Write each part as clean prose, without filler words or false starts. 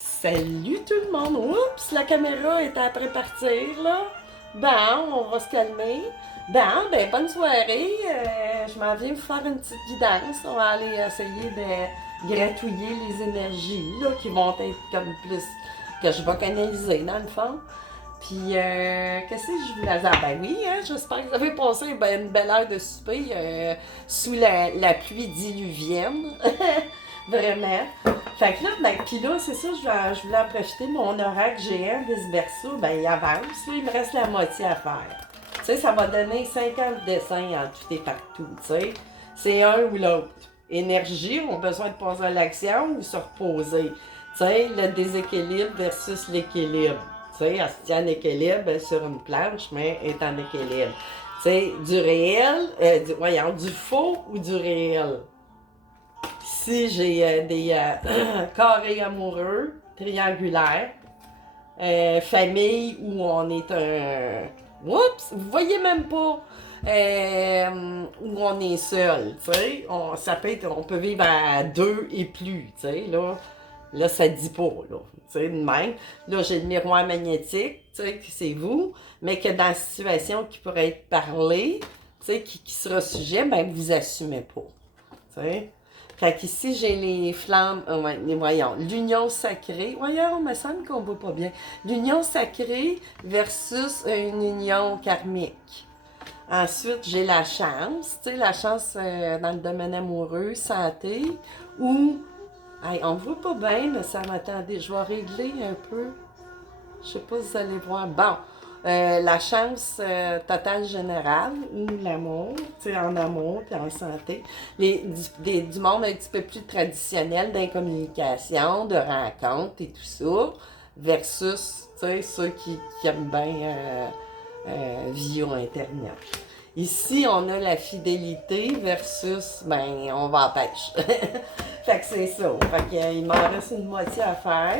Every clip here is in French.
Salut tout le monde! Oups, la caméra est après partir, là. Bon, on va se calmer. Bon, ben, bonne soirée. Je m'en viens vous faire une petite guidance. On va aller essayer de gratouiller les énergies, là, qui vont être comme plus que je vais canaliser, dans le fond. Puis, qu'est-ce que je voulais dire? Ben oui, hein, j'espère que vous avez passé une belle heure de souper sous la pluie diluvienne. Vraiment. Fait que là, ben, pis là, c'est ça, je voulais en profiter. Mon oracle géant, vice-versa, ben, il avance. Là, il me reste la moitié à faire. Tu sais, ça va donner 50 dessins en tout et partout, tu sais. C'est un ou l'autre. Énergie, on a besoin de passer à l'action ou se reposer. Tu sais, le déséquilibre versus l'équilibre. Tu sais, elle se tient en équilibre sur une planche, mais est en équilibre. Tu sais, du réel, voyons, du faux ou du réel. Ici, j'ai des carrés amoureux, triangulaires, famille où on est un... Oups, vous voyez même pas où on est seul, tu sais. Ça peut être, on peut vivre à deux et plus, tu sais, là. Là, ça dit pas, là. Tu sais, de même. Là, j'ai le miroir magnétique, tu sais, que c'est vous, mais que dans la situation qui pourrait être parlée, tu sais, qui sera sujet, ben, vous assumez pas, tu sais. Fait qu'ici, j'ai les flammes, ouais, voyons, l'union sacrée. Voyons, il me semble qu'on voit pas bien. L'union sacrée versus une union karmique. Ensuite, j'ai la chance, tu sais, la chance dans le domaine amoureux, santé, ou, hey, on voit pas bien, mais ça m'attendait, je vais régler un peu. Je sais pas si vous allez voir. Bon, la chance totale générale ou l'amour, tu sais, en amour puis en santé. Du monde un petit peu plus traditionnel d'incommunication, de rencontres et tout ça, versus, tu sais, ceux qui aiment bien via Internet. Ici, on a la fidélité versus, ben, on va à pêche. Fait que c'est ça. Fait qu'il m'en reste une moitié à faire.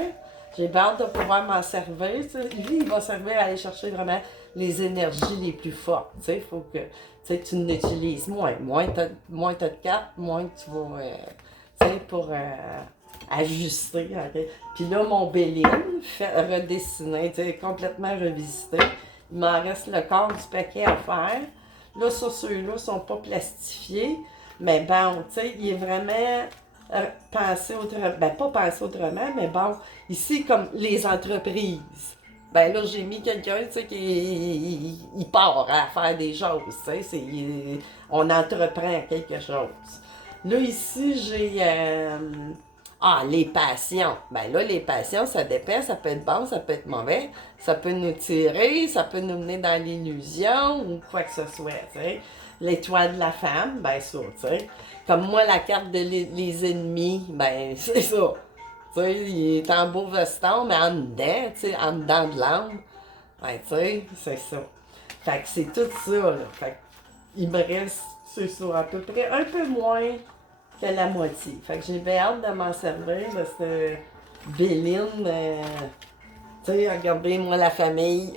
J'ai hâte de pouvoir m'en servir. Lui, il va servir à aller chercher vraiment les énergies les plus fortes. Il faut que tu n'utilises moins. Moins tu as de cartes, moins tu vas pour ajuster. Okay? Puis là, mon Béline, redessiné, complètement revisité. Il m'en reste le corps du paquet à faire. Là, ça, ceux-là ne sont pas plastifiés. Mais bon, tu sais, il est vraiment penser autrement. Ben, pas penser autrement, mais bon, ici, comme les entreprises. Ben là, j'ai mis quelqu'un, tu sais, qui il part à faire des choses, tu sais. On entreprend quelque chose. Là, ici, j'ai... les passions. Ben là, les passions, ça dépend. Ça peut être bon, ça peut être mauvais. Ça peut nous tirer, ça peut nous mener dans l'illusion ou quoi que ce soit, tu sais. L'étoile de la femme, ben ça, tu sais. Comme moi, la carte de les ennemis, ben c'est ça. Tu sais, il est en beau veston, mais en dedans, tu sais, en dedans de l'âme. Ben, tu sais, c'est ça. Fait que c'est tout ça, là. Fait que il me reste, c'est ça, à peu près un peu moins que la moitié. Fait que j'ai bien hâte de m'en servir de cette Béline. Tu sais, regardez-moi la famille.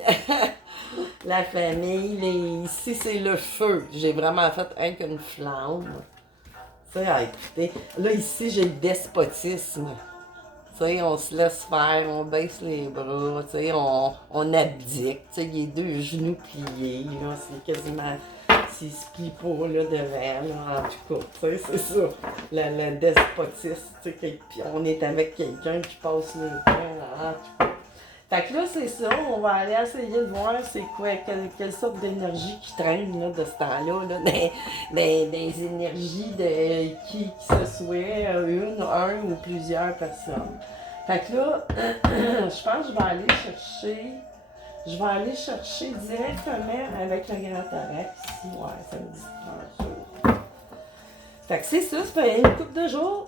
La famille, ici c'est le feu. J'ai vraiment fait un qu'une flamme. Tu sais, écoutez, là ici j'ai le despotisme. Tu sais, on se laisse faire, on baisse les bras, tu sais, on abdique. Tu sais, les deux genoux pliés, là, c'est quasiment... S'il se plie pas, là, devant, là, en tout cas, tu sais, c'est ça. Le despotisme, tu sais, puis on est avec quelqu'un qui passe le temps, là, en tout cas. Fait que là, c'est ça, on va aller essayer de voir c'est quoi, quelle sorte d'énergie qui traîne là, de ce temps-là, là, des énergies de qui se souhaite, un ou plusieurs personnes. Fait que là, je pense que je vais aller chercher directement avec le grand thorax ici, ouais, ça me dit un jour. Fait que c'est ça, ça fait une couple de jours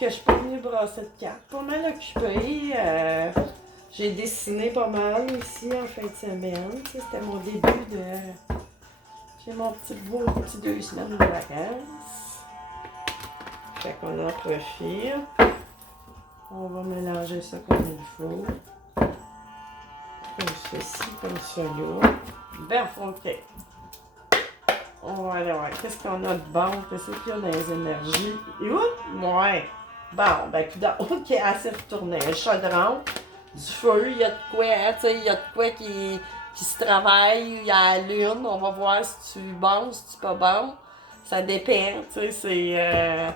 que je suis pas venue brasser de cartes, pas mal occupée. J'ai dessiné pas mal ici en fin de semaine. C'était mon début de... J'ai mon petit beau petit 2 semaines de vacances. Fait qu'on en profite. On va mélanger ça comme il faut. Comme ceci, comme cela. Ben, ok. On va aller voir. Qu'est-ce qu'on a de bon? Qu'est-ce qu'il y a dans les énergies? Et oups! Ouais! Bon, ben, OK, elle s'est retournée. Un chaudron, du feu, il y a de quoi, hein, tu sais, il y a de quoi qui se travaille, il y a la lune, on va voir si tu es bon, si tu es pas bon. Ça dépend, tu sais, elle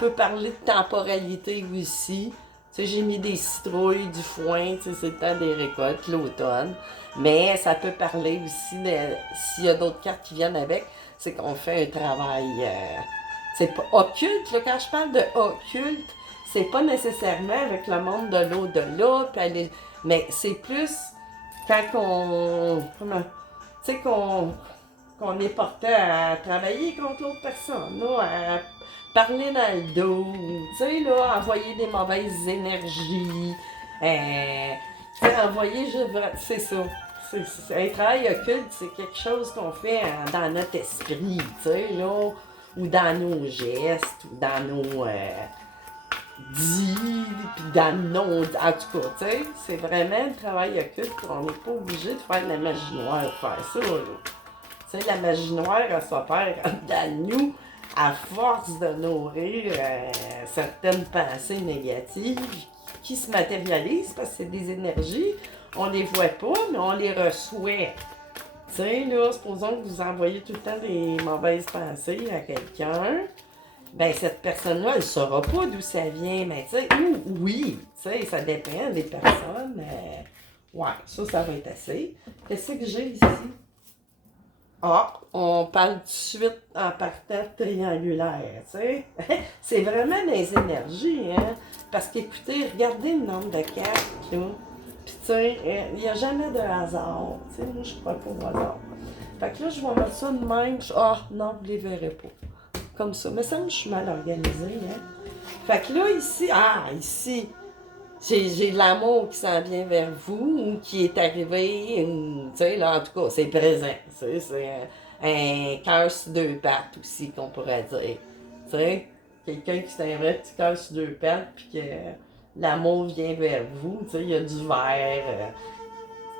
peut parler de temporalité aussi. Tu sais, j'ai mis des citrouilles, du foin, tu sais, c'est le temps des récoltes, l'automne. Mais ça peut parler aussi de, s'il y a d'autres cartes qui viennent avec, c'est qu'on fait un travail, c'est pas occulte, là, quand je parle de occulte, c'est pas nécessairement avec le monde de l'au-delà, mais c'est plus quand tu sais, qu'on est porté à travailler contre l'autre personne, là, à parler dans le dos, tu sais, là, envoyer des mauvaises énergies, tu sais, c'est ça. Un travail occulte, c'est quelque chose qu'on fait dans notre esprit, tu sais, là, ou dans nos gestes, ou dans nos dits, puis dans nos... En tout cas, tu sais, c'est vraiment un travail occulte, on n'est pas obligé de faire de la magie noire pour faire ça, là. Tu sais, la magie noire, elle s'opère dans nous à force de nourrir certaines pensées négatives qui se matérialisent parce que c'est des énergies. On les voit pas, mais on les reçoit. Tu sais, là, supposons que vous envoyez tout le temps des mauvaises pensées à quelqu'un. Ben, cette personne-là, elle ne saura pas d'où ça vient. Mais, tu sais, oui, tu sais, ça dépend des personnes. Ouais, ça va être assez. Qu'est-ce que j'ai ici? Ah, on parle tout de suite en partant triangulaire, tu sais. C'est vraiment des énergies, hein. Parce qu'écoutez, regardez le nombre de cartes, là. Puis, tu sais, il n'y a jamais de hasard. Tu sais, moi, je crois pas au hasard. Fait que là, je vais mettre ça de même. Ah, non, vous les verrez pas. Comme ça. Mais ça, je suis mal organisée, hein. Fait que là, ici, j'ai de l'amour qui s'en vient vers vous, ou qui est arrivé, tu sais, là, en tout cas, c'est présent. C'est un cœur sur deux pattes aussi, qu'on pourrait dire. Tu sais, quelqu'un qui c'est un vrai petit cœur sur deux pattes, puis que l'amour vient vers vous, tu sais, il y a du verre,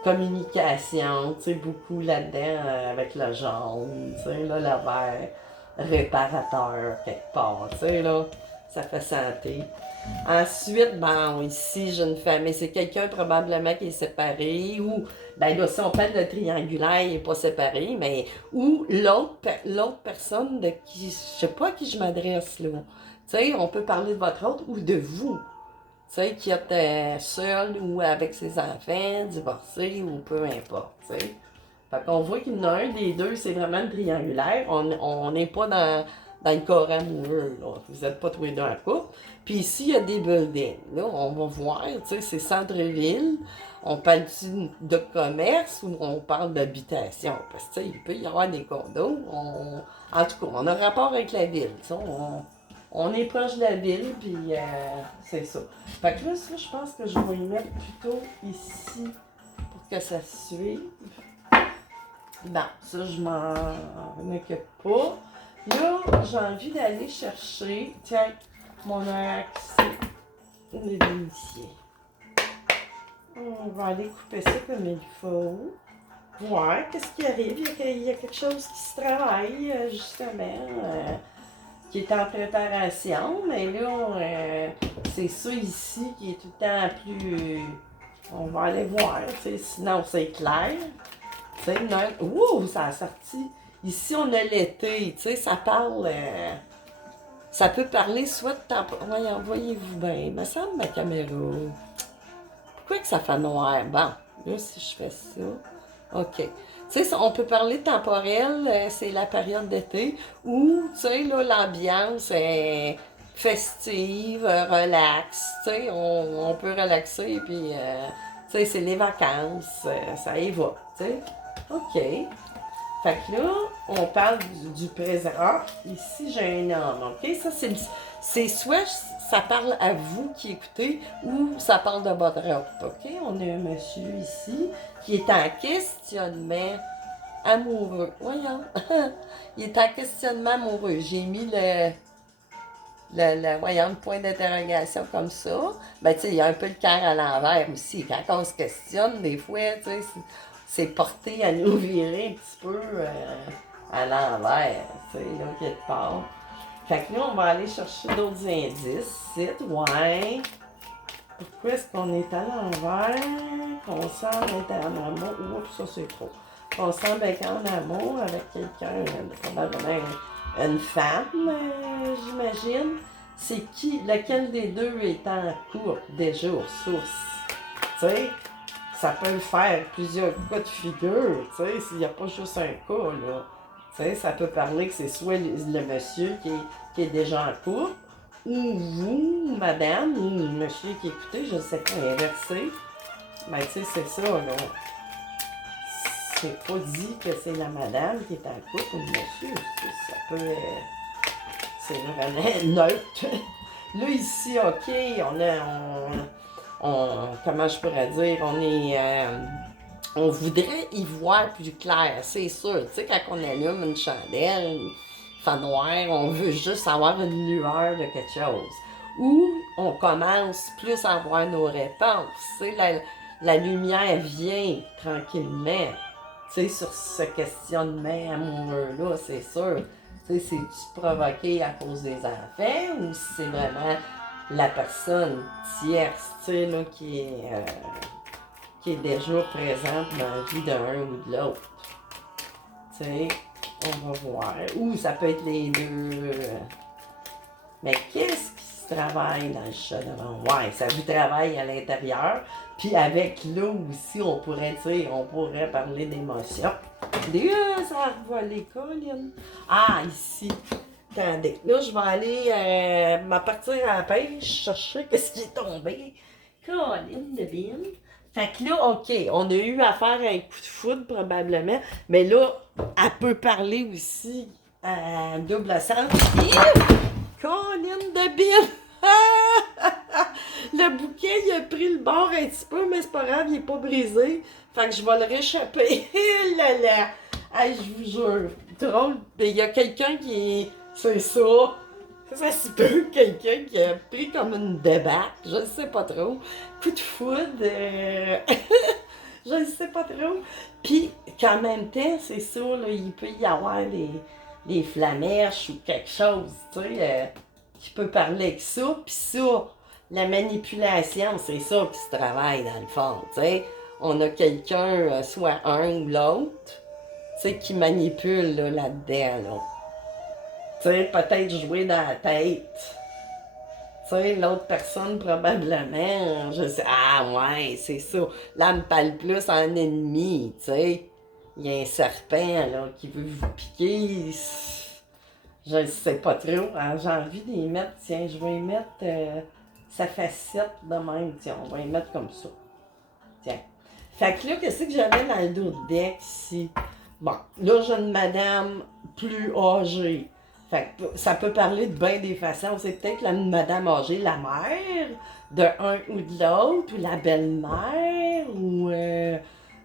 communication, tu sais, beaucoup là-dedans, avec le jaune, tu sais, là, le verre réparateur, quelque part, tu sais, là, ça fait santé. Ensuite, bon, ici, j'ai une famille. C'est quelqu'un probablement qui est séparé ou, ben là, si on parle de triangulaire, il n'est pas séparé, mais, ou l'autre personne de qui, je sais pas à qui je m'adresse, là. Tu sais, on peut parler de votre autre ou de vous. Tu sais, qui êtes seul ou avec ses enfants, divorcé ou peu importe, tu sais. Fait qu'on voit qu'il y en a un des deux, c'est vraiment le triangulaire. On n'est pas dans le corps amoureux, là. Vous n'êtes pas tous les deux en couple. Puis ici, il y a des buildings. Là, on va voir, tu sais, c'est centre-ville. On parle-tu de commerce ou on parle d'habitation? Parce que, tu sais, il peut y avoir des condos. En tout cas, on a un rapport avec la ville. On est proche de la ville, puis c'est ça. Fait que là, ça, je pense que je vais y mettre plutôt ici pour que ça suive. Bon, ça, je m'en occupe pas. Là, j'ai envie d'aller chercher, tiens, mon axe d'initié. On va aller couper ça comme il faut. Voir qu'est-ce qui arrive. Il y a quelque chose qui se travaille, justement, qui est en préparation. Mais là, c'est ça ici qui est tout le temps plus... on va aller voir, tu sais, sinon c'est clair. Tu sais, ouh, ça a sorti. Ici, on a l'été, tu sais, ça parle... ça peut parler soit de temps... Voyons, voyez-vous bien, il me semble ma caméra. Pourquoi que ça fait noir? Bon, là, si je fais ça... OK. Tu sais, on peut parler temporel, c'est la période d'été, où, tu sais, là, l'ambiance est festive, relax, tu sais, on peut relaxer, puis, tu sais, c'est les vacances, ça y va, tu sais. OK. Fait que là, on parle du présent. Ah, ici, j'ai un homme, OK? Ça, c'est soit ça parle à vous qui écoutez ou ça parle de votre robe, OK? On a un monsieur ici qui est en questionnement amoureux. Voyons. Il est en questionnement amoureux. J'ai mis voyons, le point d'interrogation comme ça. Ben, tu sais, il y a un peu le cœur à l'envers aussi. Quand on se questionne, des fois, tu sais, c'est porté à nous virer un petit peu à l'envers, tu sais, là, quelque part. Fait que là, on va aller chercher d'autres indices. Ouais. Pourquoi est-ce qu'on est à l'envers? Qu'on semble être en amour. Oups, ça c'est trop. Qu'on semble être en amour avec quelqu'un, probablement une femme, j'imagine. C'est qui, lequel des deux est en couple déjà aux sources? Tu sais, ça peut faire plusieurs cas de figure, tu sais, s'il n'y a pas juste un cas, là. Tu sais, ça peut parler que c'est soit le monsieur qui est déjà en couple, ou vous, madame, ou le monsieur qui écoutez, je ne sais pas, inversé. Ben, tu sais, c'est ça, là. C'est pas dit que c'est la madame qui est en couple ou le monsieur. Ça peut... c'est vraiment neutre. Là, ici, OK, comment je pourrais dire, on voudrait y voir plus clair, c'est sûr. Tu sais, quand on allume une chandelle, il fait noir, on veut juste avoir une lueur de quelque chose. Ou on commence plus à avoir nos réponses. Tu sais, la lumière vient tranquillement. Tu sais, sur ce questionnement amoureux-là, c'est sûr. Tu sais, c'est-tu provoqué à cause des enfants ou si c'est vraiment la personne tierce, tu sais, là, qui est déjà présente dans la vie d'un ou de l'autre. Tu sais, on va voir. Ou ça peut être les deux. Mais qu'est-ce qui se travaille dans le chat devant? Ouais, ça vous travaille à l'intérieur. Puis avec là aussi, on pourrait dire, on pourrait parler d'émotions. Ça a revolé, Colin. Ah, ici. Attendez, là, je vais aller partir à la pêche, chercher qu'est-ce qui est tombé. Colin de bine. Fait que là, OK, on a eu affaire à un coup de foudre probablement, mais là, elle peut parler aussi à double sens. Colin de bine! Le bouquet, il a pris le bord un petit peu, mais c'est pas grave, il est pas brisé. Fait que je vais le réchapper. Là là! Hey, je vous jure, drôle. Il y a quelqu'un qui... C'est ça. Ça se peut, quelqu'un qui a pris comme une débarque, je ne sais pas trop. Coup de foudre, je ne sais pas trop. Puis, qu'en même temps, c'est ça, là, il peut y avoir des flamèches ou quelque chose, tu sais, qui peut parler avec ça. Puis ça, la manipulation, c'est ça qui se travaille dans le fond, tu sais. On a quelqu'un, soit un ou l'autre, tu sais, qui manipule là, là-dedans, là. Tu sais, peut-être jouer dans la tête. Tu sais, l'autre personne, probablement, je sais, ah ouais, c'est ça. Là, elle me parle plus en ennemi, tu sais. Il y a un serpent, là, qui veut vous piquer. Je ne sais pas trop. Hein, j'ai envie d'y mettre, tiens, je vais y mettre sa facette de même. Tiens, on va y mettre comme ça. Tiens. Fait que là, qu'est-ce que j'avais dans le dos de deck ici? Bon, là, j'ai une madame plus âgée. Fait que ça peut parler de bien des façons. C'est peut-être la madame âgée, la mère de un ou de l'autre, ou la belle-mère, ou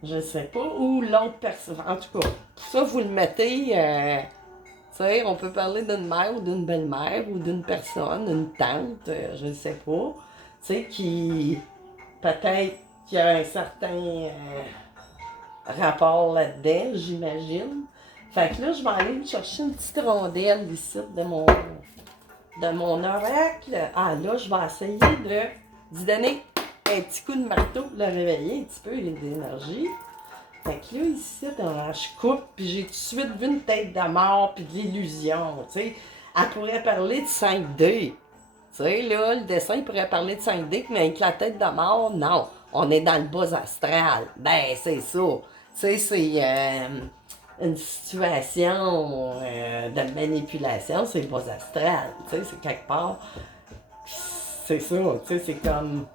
je sais pas, ou l'autre personne. En tout cas, ça, vous le mettez, tu sais, on peut parler d'une mère ou d'une belle-mère, ou d'une personne, une tante, je ne sais pas, tu sais, qui peut-être qu'il y a un certain rapport là-dedans, j'imagine. Fait que là, je vais aller me chercher une petite rondelle ici de mon oracle. Ah là, je vais essayer d'y donner un petit coup de marteau pour le réveiller un petit peu, l'énergie. Fait que là, ici, je coupe, puis j'ai tout de suite vu une tête de mort, puis de l'illusion, tu sais. Elle pourrait parler de 5D. Tu sais, là, le dessin, il pourrait parler de 5D, mais avec la tête de mort, non. On est dans le bas astral. Ben, c'est ça. Tu sais, c'est une situation de manipulation, c'est le bas astral. Tu sais, c'est quelque part. C'est ça, tu sais, c'est comme.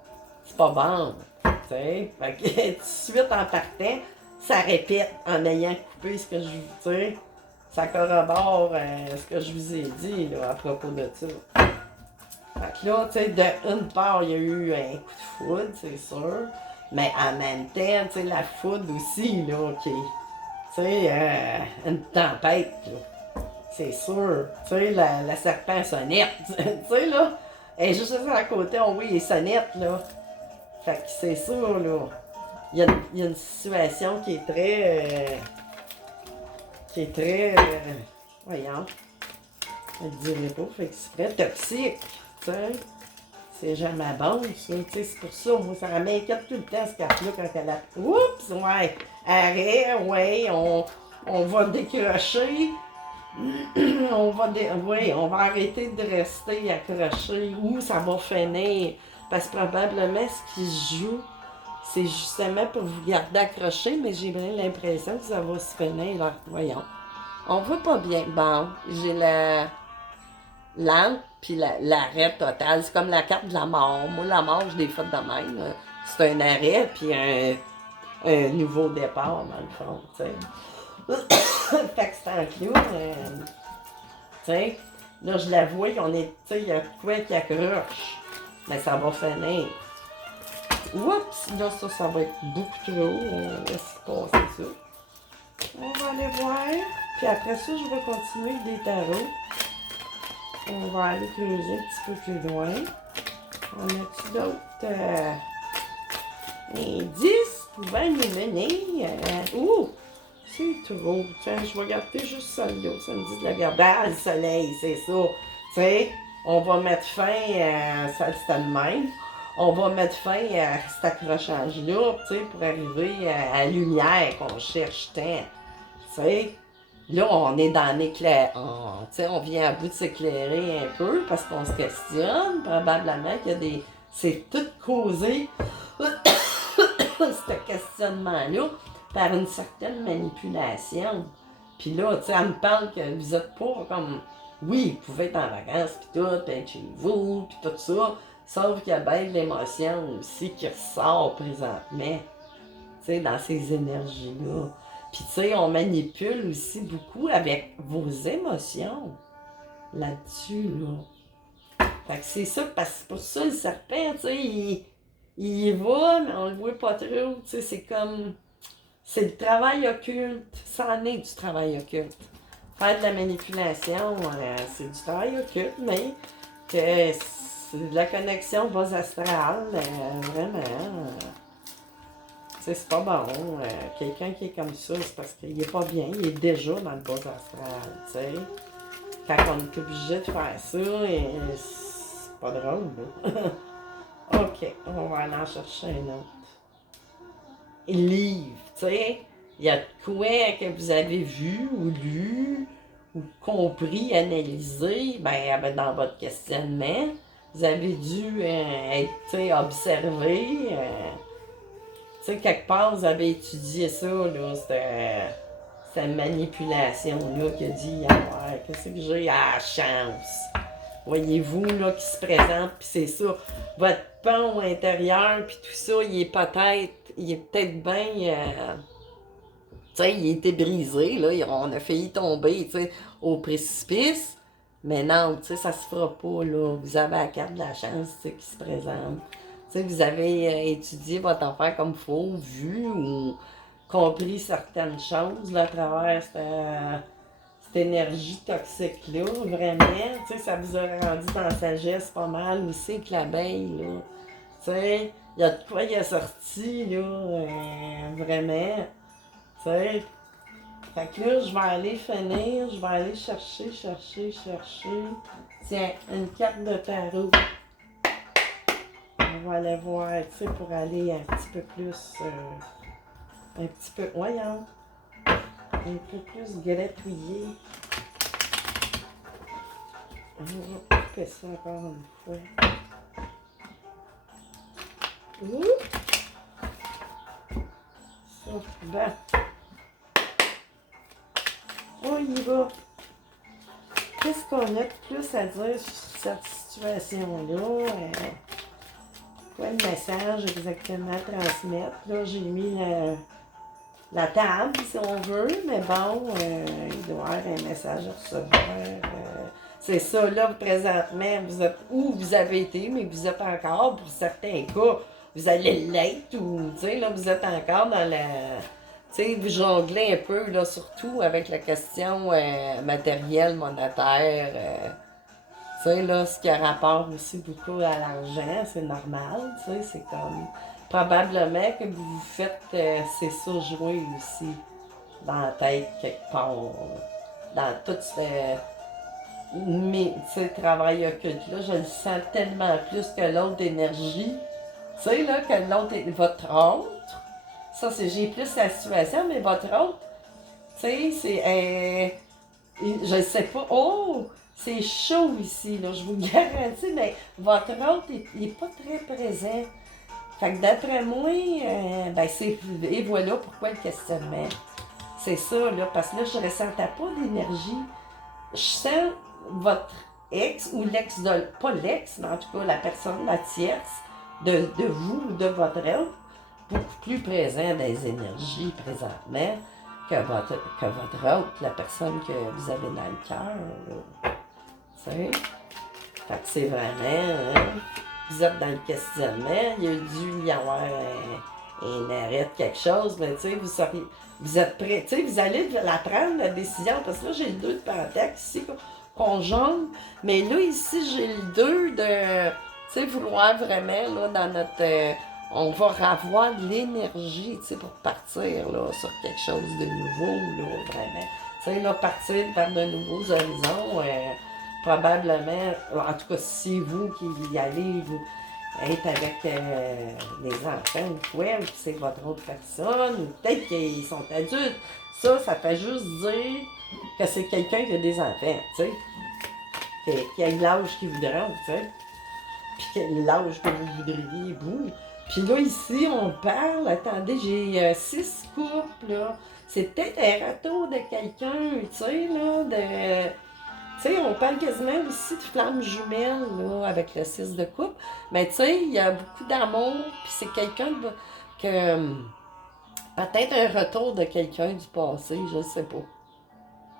C'est pas bon. Tu sais, fait que tout de suite en partant, ça répète en ayant coupé ce que je vous dis. Ça corrobore ce que je vous ai dit là, à propos de ça. Fait que là, tu sais, d'une part, il y a eu un coup de foudre, c'est sûr. Mais en même temps, tu sais, la foudre aussi, là, qui tu sais, une tempête, là. C'est sûr. Tu sais, la serpent sonnette. Tu sais, là, elle est juste à côté, on voit les sonnettes, là. Fait que c'est sûr, là. Il y a une situation qui est très. Voyons. Je le dirais pas, fait que c'est très toxique, tu sais. C'est jamais bon, ça, tu sais, c'est pour ça, moi, ça m'inquiète tout le temps, ce carte-là, quand elle a... Oups, ouais, arrêt, ouais, on va décrocher, oui, on va arrêter de rester accroché, ou ça va finir, parce que probablement, ce qui se joue, c'est justement pour vous garder accroché, mais j'ai bien l'impression que ça va se finir, là, voyons. On va pas bien, bon, j'ai l'âme, puis l'arrêt total. C'est comme la carte de la mort. Moi, la mort, je l'ai faite de même. C'est un arrêt, puis un nouveau départ, dans le fond, tu sais. Fait que c'est en clou, tu sais. Là, je l'avoue qu'on est, tu sais, il y a quoi qui accroche. Mais ça va finir. Oups, là, ça va être beaucoup trop. On laisse passer ça. On va aller voir. Puis après ça, je vais continuer avec des tarots. On va aller creuser un petit peu plus loin. On a-tu d'autres indices qui vont nous mener? Ouh! C'est trop. Tiens, je vais garder juste celle-là. Ça me dit de la garder. Ah, le soleil, c'est ça. Tu sais, on va mettre fin à ça, c'était le même. On va mettre fin à cet accrochage-là, tu sais, pour arriver à la lumière qu'on cherche tant. Tu sais. Là, on est dans l'éclair. On vient à bout de s'éclairer un peu parce qu'on se questionne. Probablement qu'il y a des. C'est tout causé, ce questionnement-là, par une certaine manipulation. Puis là, tu sais, elle me parle que vous êtes pas comme. Oui, vous pouvez être en vacances, puis tout, puis être chez vous, puis tout ça. Sauf qu'il y a bien de l'émotion aussi qui ressort présentement. Tu sais, dans ces énergies-là. Puis, tu sais, on manipule aussi beaucoup avec vos émotions là-dessus, là. Fait que c'est ça, parce que pour ça, le serpent, tu sais, il y va, mais on le voit pas trop, tu sais, c'est comme... C'est le travail occulte, ça en est du travail occulte. Faire de la manipulation, c'est du travail occulte, mais que c'est de la connexion bas astrale, vraiment... c'est pas bon. Quelqu'un qui est comme ça, c'est parce qu'il est pas bien. Il est déjà dans le bas astral, tu sais. Quand on est obligé de faire ça, c'est pas drôle, là. OK, on va aller en chercher un autre. Livre, tu sais. Il y a de quoi que vous avez vu ou lu ou compris, analysé, dans votre questionnement. Vous avez dû être, tu sais, observé. Tu sais, quelque part, vous avez étudié ça, là, cette manipulation-là qui a dit, ouais, qu'est-ce que j'ai à la chance? Voyez-vous, là, qui se présente, puis c'est ça, votre pont intérieur, puis tout ça, il est peut-être bien, tu sais, il était brisé, là, on a failli tomber, tu sais, au précipice, mais non, tu sais, ça se fera pas, là, vous avez la carte de la chance, tu sais, qui se présente. Tu sais, vous avez étudié votre affaire comme il faut, vu ou compris certaines choses là, à travers cette énergie toxique-là, vraiment. Tu sais, ça vous a rendu dans la sagesse pas mal aussi que l'abeille, là. Tu sais, il y a de quoi qui est sorti, là, vraiment. Tu sais, fait que là, je vais aller finir, je vais aller chercher. Tiens, une carte de tarot. On va aller voir, tu sais, pour aller un petit peu plus, voyons, un peu plus gratouiller. On va couper ça encore une fois. Ouh! Ça, ben. On y va. Qu'est-ce qu'on a de plus à dire sur cette situation-là? Quoi le message exactement à transmettre? Là, j'ai mis la table, si on veut, mais bon, il doit y avoir un message à recevoir. C'est ça, là, présentement, vous êtes où vous avez été, mais vous êtes encore, pour certains cas, vous allez l'être, ou, tu sais, là, vous êtes encore dans la... Tu sais, vous jonglez un peu, là, surtout avec la question matérielle, monétaire, tu sais, là, ce qui a rapport aussi beaucoup à l'argent, c'est normal, tu sais, c'est comme... Probablement que vous vous faites c'est ça jouer aussi dans la tête quelque part, dans toute mais ce travail occulte-là, je le sens tellement plus que l'autre énergie. Tu sais, là, que l'autre, votre autre, ça, c'est, j'ai plus la situation, mais votre autre, tu sais, c'est, je sais pas, oh, c'est chaud ici, là, je vous garantis, mais votre autre, il est pas très présent. Fait que d'après moi, ben c'est, et voilà pourquoi le questionnement. C'est ça, là, parce que là, je ressentais pas d'énergie. Je sens votre ex ou l'ex de, pas l'ex, mais en tout cas la personne, la tierce de vous ou de votre autre, beaucoup plus présent dans les énergies présentement que votre autre, la personne que vous avez dans le cœur. Tu sais? Fait que c'est vraiment, hein, vous êtes dans le questionnement, il y a dû y avoir un arrêt de quelque chose, mais tu sais, vous êtes prêts, tu sais, vous allez la prendre, la décision, parce que là, j'ai le 2 de Pentacle ici, qu'on jongle, mais là, ici, j'ai le 2 de, tu sais, vouloir vraiment, là, dans notre, on va avoir de l'énergie, tu sais, pour partir, là, sur quelque chose de nouveau, là, vraiment. Tu sais, là, partir vers de nouveaux horizons, probablement, en tout cas, si c'est vous qui y allez, vous être avec des enfants ou quoi, ou que c'est votre autre personne, ou peut-être qu'ils sont adultes. Ça fait juste dire que c'est quelqu'un qui a des enfants, tu sais. Qui a l'âge qu'ils voudront, tu sais. Puis qui a l'âge que vous voudriez, vous. Puis là, ici, on parle, attendez, j'ai 6 couples, là. C'est peut-être un retour de quelqu'un, tu sais, là, de... Tu sais, on parle quasiment aussi de flamme jumelle, là, avec le 6 de coupe. Mais tu sais, il y a beaucoup d'amour, puis c'est quelqu'un que... Peut-être un retour de quelqu'un du passé, je sais pas.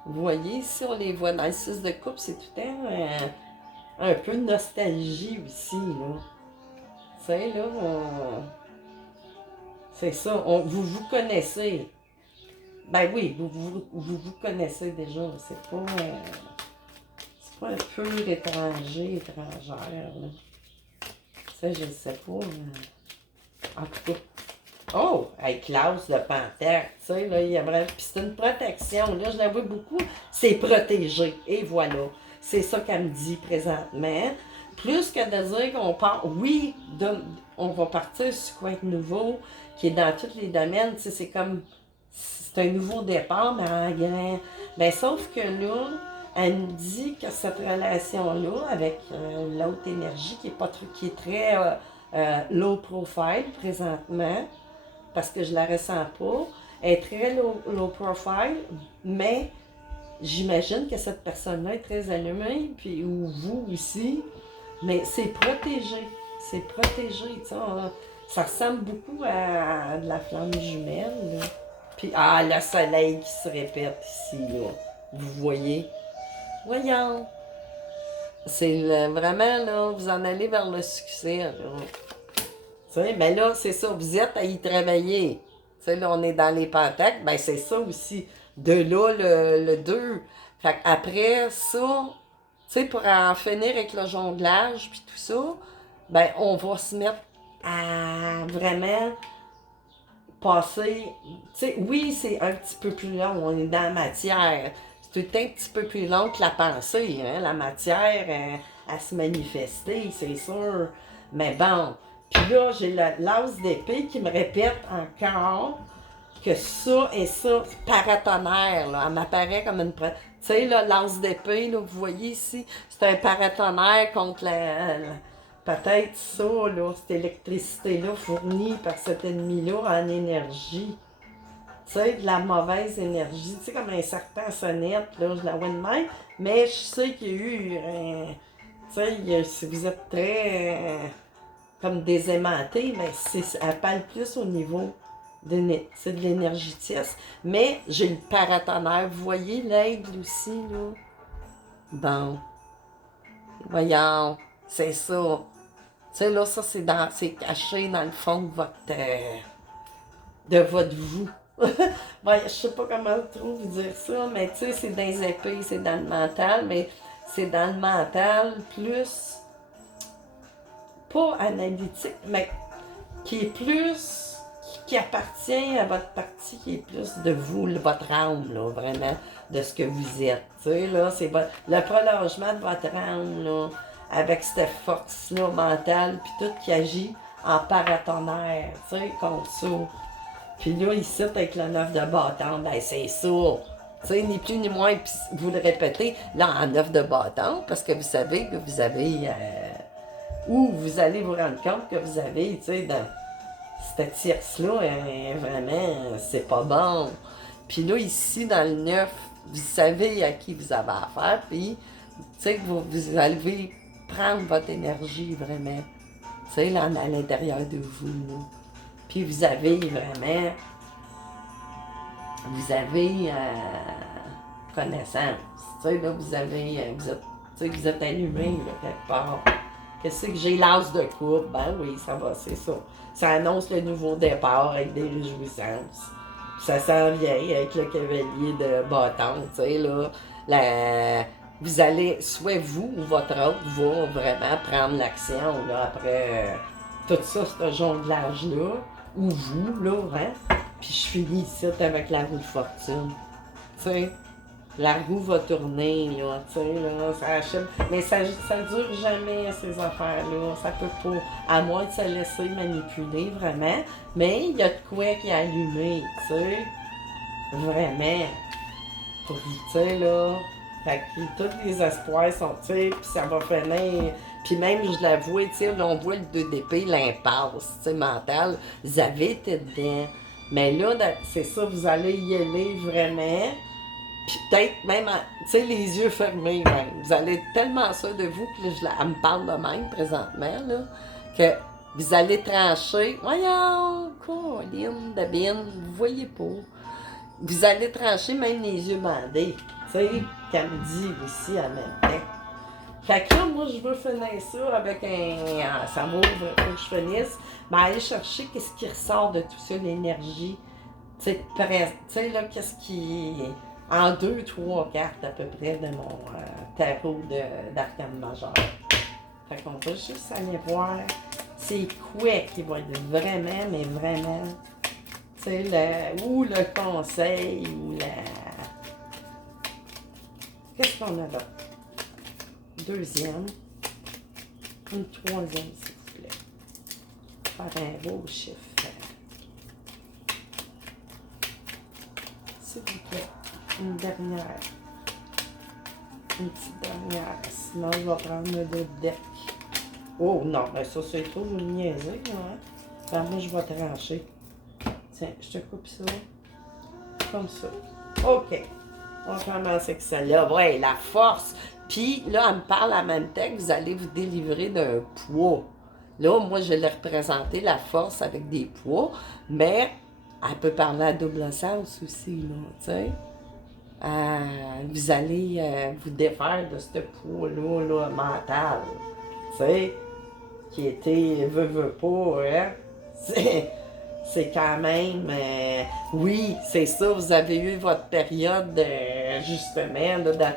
Vous voyez, si on les voit dans le 6 de coupe, c'est tout le temps un peu de nostalgie aussi, là. Tu sais, là, c'est ça, vous vous connaissez. Ben oui, vous connaissez déjà, c'est pas un peu l'étranger, étrangère, là. Ça, je sais pas. En tout cas. Oh! Avec Klaus de Panthère, tu sais, là, il y a vraiment. Puis c'est une protection. Là, je la vois beaucoup. C'est protégé. Et voilà. C'est ça qu'elle me dit présentement. Plus que de dire qu'on part. Oui, on va partir sur quoi être nouveau, qui est dans tous les domaines. Tu sais, c'est comme. C'est un nouveau départ, mais en grand. Ben, sauf que là, elle me dit que cette relation-là, avec l'autre énergie qui est très low profile présentement, parce que je la ressens pas, elle est très low profile, mais j'imagine que cette personne-là est très allumée, puis ou vous aussi, mais c'est protégé. C'est protégé, tu sais. Ça ressemble beaucoup à de la flamme jumelle, là. Puis, ah, le soleil qui se répète ici, là. Vous voyez? Voyons. Vraiment, là, vous en allez vers le succès, là. Tu sais, ben là, c'est ça, vous êtes à y travailler. Tu sais, là, on est dans les pentacles, ben c'est ça aussi. De là, le 2. Fait qu'après ça, tu sais, pour en finir avec le jonglage puis tout ça, ben on va se mettre à vraiment passer. Tu sais, oui, c'est un petit peu plus long, on est dans la matière. C'est tout un petit peu plus long que la pensée, hein? La matière, à se manifester, c'est sûr. Mais bon, puis là, j'ai l'as d'épée qui me répète encore que ça et ça, paratonnerre, là, elle m'apparaît comme une... Tu sais, là, l'as d'épée, là, vous voyez ici, c'est un paratonnerre contre peut-être ça, là, cette électricité-là fournie par cet ennemi-là en énergie. Tu sais, de la mauvaise énergie. Tu sais, comme un serpent à sonnette, là, je la vois de même. Mais je sais qu'il y a eu... tu sais, si vous êtes très... comme désaimanté, mais elle parle plus au niveau de l'énergie tierce. Mais j'ai le paratonnerre. Vous voyez l'aigle aussi, là? Bon. Voyons. C'est ça. Tu sais, là, ça, c'est caché dans le fond de votre vous. Ben, je sais pas comment trop vous dire ça, mais tu sais, c'est dans les épées, c'est dans le mental, mais c'est dans le mental plus, pas analytique, mais qui est plus, qui appartient à votre partie qui est plus de vous, votre âme, là, vraiment, de ce que vous êtes. Tu sais, là, c'est le prolongement de votre âme, là, avec cette force-là mentale, puis tout qui agit en paratonnerre, tu sais, comme ça. Puis là, ici, avec le 9 de bâton, ben c'est ça. Tu sais, ni plus ni moins, puis vous le répétez, là, en 9 de bâton, parce que vous savez que vous avez... ou vous allez vous rendre compte que vous avez, tu sais, dans cette tierce-là, vraiment, c'est pas bon. Puis là, ici, dans le 9, vous savez à qui vous avez affaire, puis, tu sais, que vous allez prendre votre énergie, vraiment, tu sais, là, à l'intérieur de vous, là. Puis vous avez vraiment, connaissance, tu sais, là, vous êtes allumé, là, quelque part. Qu'est-ce que j'ai l'as de coupe? Ben oui, ça va, c'est ça. Ça annonce le nouveau départ avec des réjouissances. Ça s'en vient avec le cavalier de bâton, tu sais, là. Vous allez, soit vous ou votre autre va vraiment prendre l'action, là, après tout ça, ce jonglage-là, ou vous, là, hein. Puis je finis ici avec la roue de fortune, tu sais. La roue va tourner, là, tu sais, là, ça achète. Mais ça dure jamais, ces affaires-là. Ça peut pas, à moins de se laisser manipuler, vraiment. Mais il y a de quoi qui est allumé, tu sais. Vraiment. Tu sais, là. Fait que tous les espoirs sont, tu sais, puis ça va finir. Puis même, je l'avoue, tu sais, là, on voit le 2 d'épée, l'impasse, tu sais, mentale. Vous avez été dedans. Mais là, c'est ça, vous allez y aller vraiment. Puis peut-être même, tu sais, les yeux fermés même. Vous allez être tellement sûr de vous, que là, elle me parle de même présentement, là, que vous allez trancher. Voyons, Colline, Dabine, vous voyez pas. Vous allez trancher même les yeux bandés. Tu sais, qu'elle me dit aussi en même temps. Fait que là, moi, je veux finir ça avec ça m'ouvre, faut que je finisse. Mais aller chercher qu'est-ce qui ressort de tout ça, l'énergie. Tu sais, là, qu'est-ce qui... En 2, 3 cartes à peu près de mon tarot d'arcane majeur. Fait qu'on va juste aller voir c'est quoi qui va être vraiment, mais vraiment, tu sais, ou le conseil, ou la... Qu'est-ce qu'on a là? Deuxième. Une troisième, s'il vous plaît. Faire un beau chiffre. S'il vous plaît. Une dernière. Une petite dernière. Sinon, je vais prendre le deck. Oh non, ben ça c'est trop vous niaiser, hein? Ben moi, je vais trancher. Tiens, je te coupe ça. Comme ça. OK. On va commencer avec celle-là. Ouais, la force. Puis là, elle me parle en même temps que vous allez vous délivrer d'un poids. Là, moi, je l'ai représenté, la force, avec des poids. Mais elle peut parler à double sens aussi, là, tu sais. Vous allez vous défaire de ce poids-là, là, mental, tu sais, qui était veut pas, hein? C'est quand même, oui, c'est ça, vous avez eu votre période, justement, là,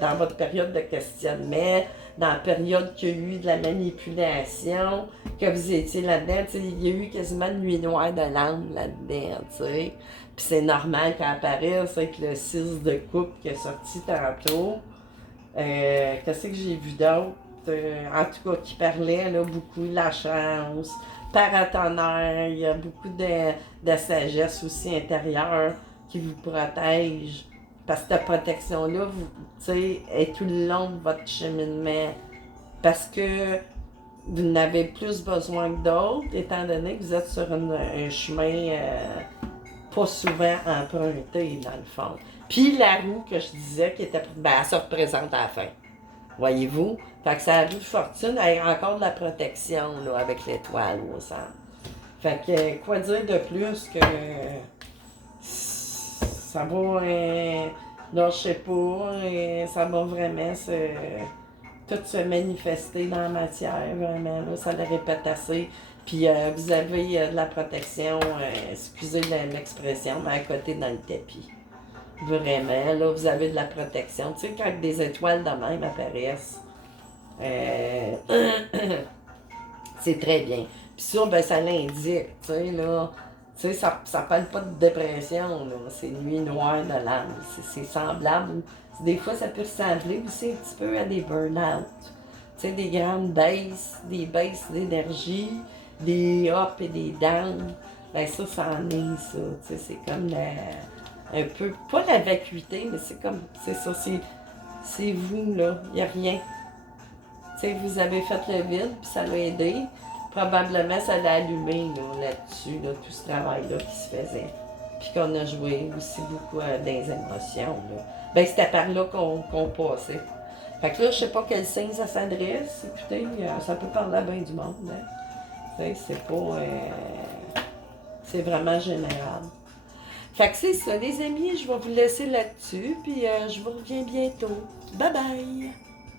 dans votre période de questionnement, dans la période qu'il y a eu de la manipulation, que vous étiez là-dedans, tu sais, il y a eu quasiment une nuit noire de l'âme là-dedans, tu sais. Puis c'est normal qu'elle apparaisse avec le 6 de coupe qui est sorti tantôt. Qu'est-ce que j'ai vu d'autre? En tout cas, qui parlait là, beaucoup de la chance, paratonnerre, il y a beaucoup de sagesse aussi intérieure qui vous protège. Parce que cette protection-là, tu sais, est tout le long de votre cheminement. Parce que vous n'avez plus besoin que d'autres, étant donné que vous êtes sur un chemin pas souvent emprunté, dans le fond. Puis la roue que je disais, qui était, ben, elle se représente à la fin. Voyez-vous? Fait que ça roue de fortune, elle a encore de la protection, là, avec l'étoile au centre. Fait que, quoi dire de plus que ça va, non, je sais pas, ça va vraiment tout se manifester dans la matière, vraiment, là, ça le répète assez. Puis vous avez de la protection, excusez l'expression, mais à côté dans le tapis. Vraiment, là, vous avez de la protection. Tu sais, quand des étoiles de même apparaissent, c'est très bien. Puis ça, ben, ça l'indique, tu sais, là, Tu sais, ça parle pas de dépression, là. C'est nuit noire de l'âme. C'est semblable. Des fois, ça peut ressembler aussi un petit peu à des burn-out. Tu sais, des grandes baisses, des baisses d'énergie, des ups et des downs. Ben ça en est, ça. Tu sais, c'est comme un peu, pas la vacuité, mais c'est comme, c'est ça, c'est vous, là. Il n'y a rien. Tu sais, vous avez fait le vide, puis ça l'a aidé. Probablement, ça l'a allumé là-dessus, là, tout ce travail-là qui se faisait. Puis qu'on a joué aussi beaucoup des émotions. Là. Ben, c'était par là qu'on passait. Fait que là, je sais pas quel signe ça s'adresse. Écoutez, ça peut parler à bien du monde. Hein. Tu sais, c'est pas... c'est vraiment général. Fait que c'est ça, les amis, je vais vous laisser là-dessus, puis je vous reviens bientôt. Bye bye!